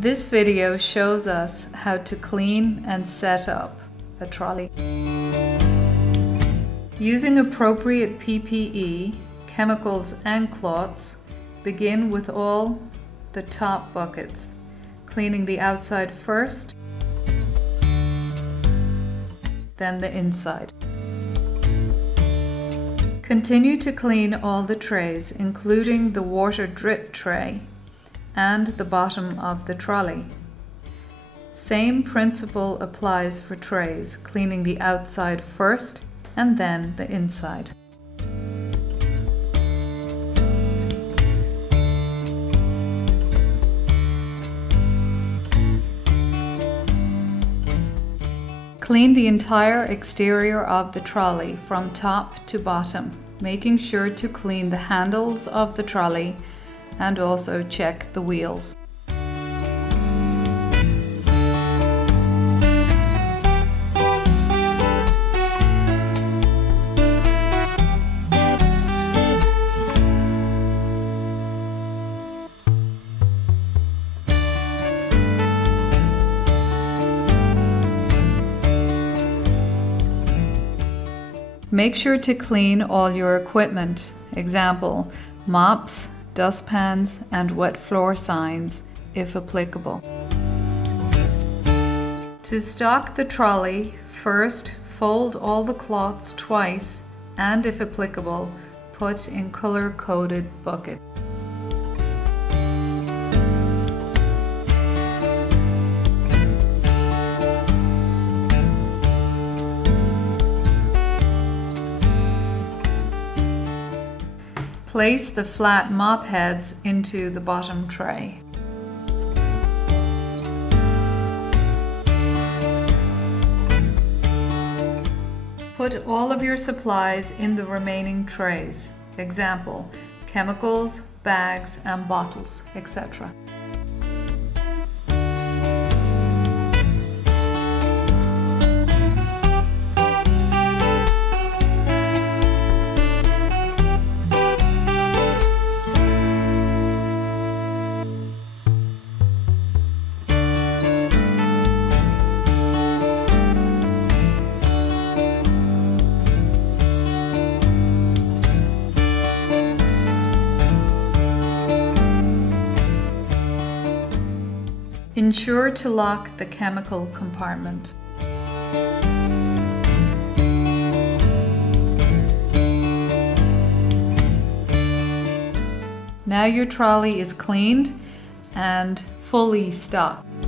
This video shows us how to clean and set up a trolley. Using appropriate PPE, chemicals and cloths, begin with all the top buckets, cleaning the outside first, then the inside. Continue to clean all the trays, including the water drip tray and the bottom of the trolley. Same principle applies for trays, cleaning the outside first and then the inside. Clean the entire exterior of the trolley from top to bottom, making sure to clean the handles of the trolley and also check the wheels. Make sure to clean all your equipment, example, mops, dustpans, and wet floor signs, if applicable. To stock the trolley, first fold all the cloths twice and, if applicable, put in color-coded buckets. Place the flat mop heads into the bottom tray. Put all of your supplies in the remaining trays, example, chemicals, bags and bottles, etc. Ensure to lock the chemical compartment. Now your trolley is cleaned and fully stocked.